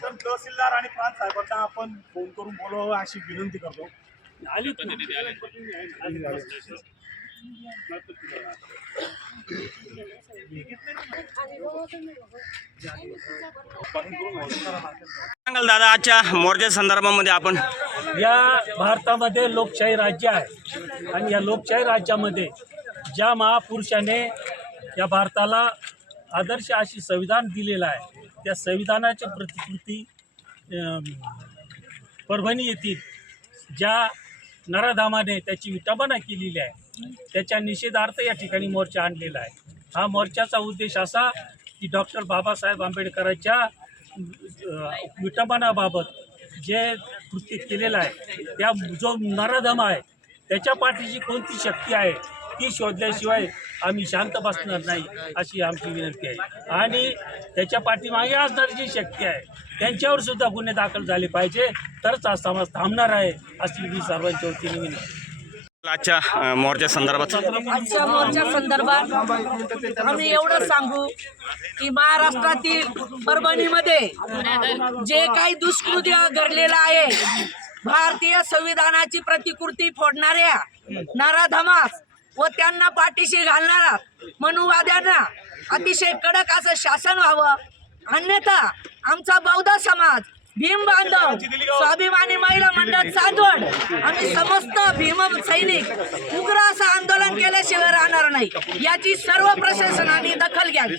Sir तहसीलदार आणि प्रांत साहेबांना आपण फोन करून बोलवावं अशी विनंती करतो. सांगाल दादा, आजच्या मोर्चा संदर्भामध्ये आपण या भारतामध्ये लोकशाही राज्य आहे आणि या लोकशाही राज्यामध्ये ज्या महापुरुषाने या भारताला आदर्श अशी संविधान दिलेलं आहे, त्या संविधानाची प्रतिकृती परभणी येथील ज्या नराधामाने त्याची विटंबना केलेली आहे त्याच्या निषेधार्थ या ठिकाणी मोर्चा आणलेला आहे. हा मोर्चाचा उद्देश असा की डॉक्टर बाबासाहेब आंबेडकरांच्या विटंबनाबाबत जे कृत्य केलेलं आहे, त्या जो नराधम आहे त्याच्या पाठीची कोणती शक्ती आहे ती शोधल्याशिवाय आम्ही शांत बसणार नाही अशी आमची विनंती आहे. आणि त्याच्या पाठीमागे असणारी जी शक्ती आहे त्यांच्यावर सुद्धा गुन्हे दाखल झाले पाहिजे, तरच हा समाज थांबणार आहे अशी मी सर्वांच्या वतीने विनंती. आजच्या मोर्चा संदर्भात आजच्या मोर्चा संदर्भात आम्ही एवढं सांगू की महाराष्ट्रातील परभणीमध्ये जे काही दुष्कृत्य घडलेलं आहे, भारतीय संविधानाची प्रतिकृती फोडणाऱ्या नराधमास व त्यांना पाठीशी घालणारा मनुवाद्यांना अतिशय कडक असं शासन व्हावं, अन्यथा आमचा बौद्ध समाज, भीम बांधव, स्वाभिमानी महिला मंडळ चांदवड, आम्ही समस्त भीम सैनिक उग्र असं आंदोलन केल्याशिवाय राहणार नाही. याची सर्व प्रशासनाने दखल घ्यावी.